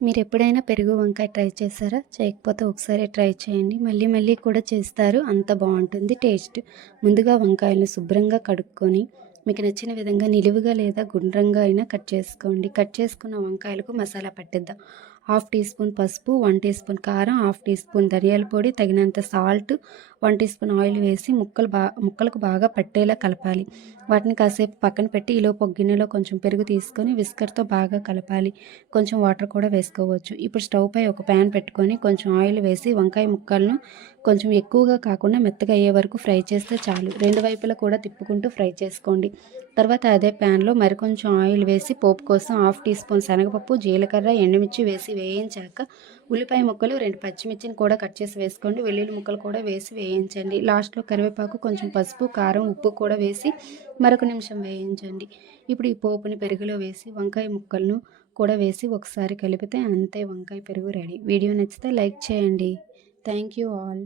మీరెప్పుడైనా పెరుగు వంకాయ ట్రై చేశారా? చేయకపోతే ఒకసారి ట్రై చేయండి. మళ్ళీ మళ్ళీ కూడా చేస్తారు. అంత బావుంటుంది టేస్ట్. ముందుగా వంకాయలను శుభ్రంగా కడుక్కొని, మీకు నచ్చిన విధంగా నిలువుగా లేదా గుండ్రంగా అయినా కట్ చేసుకోండి. కట్ చేసుకున్న వంకాయలకు మసాలా పట్టిద్దాం. హాఫ్ టీ స్పూన్ పసుపు, 1 టీ స్పూన్ కారం, హాఫ్ టీ స్పూన్ ధనియాల పొడి, తగినంత సాల్ట్, 1 టీ స్పూన్ ఆయిల్ వేసి ముక్కలకు బాగా పట్టేలా కలపాలి. వాటిని కాసేపు పక్కన పెట్టి ఈలోపు ఒక గిన్నెలో కొంచెం పెరుగు తీసుకొని విస్కర్‌తో బాగా కలపాలి. కొంచెం వాటర్ కూడా వేసుకోవచ్చు. ఇప్పుడు స్టవ్ పై ఒక ప్యాన్ పెట్టుకొని కొంచెం ఆయిల్ వేసి వంకాయ ముక్కలను కొంచెం ఎక్కువగా కాకుండా మెత్తగా అయ్యే వరకు ఫ్రై చేస్తే చాలు. రెండు వైపులా కూడా తిప్పుకుంటూ ఫ్రై చేసుకోండి. తర్వాత అదే ప్యాన్లో మరికొంచెం ఆయిల్ వేసి పోపు కోసం హాఫ్ టీ స్పూన్ శనగపప్పు, జీలకర్ర, ఎండుమిర్చి వేసి వేయించాక ఉల్లిపాయ ముక్కలు, 2 పచ్చిమిర్చిని కూడా కట్ చేసి వేసుకోండి. వెల్లుల్లి ముక్కలు కూడా వేసి వేయించండి. లాస్ట్లో కరివేపాకు, కొంచెం పసుపు, కారం, ఉప్పు కూడా వేసి మరొక నిమిషం వేయించండి. ఇప్పుడు ఈ పోపుని పెరుగులో వేసి వంకాయ ముక్కలను కూడా వేసి ఒకసారి కలిపితే అంతే, వంకాయ పెరుగు రెడీ. వీడియో నచ్చితే లైక్ చేయండి. Thank you all.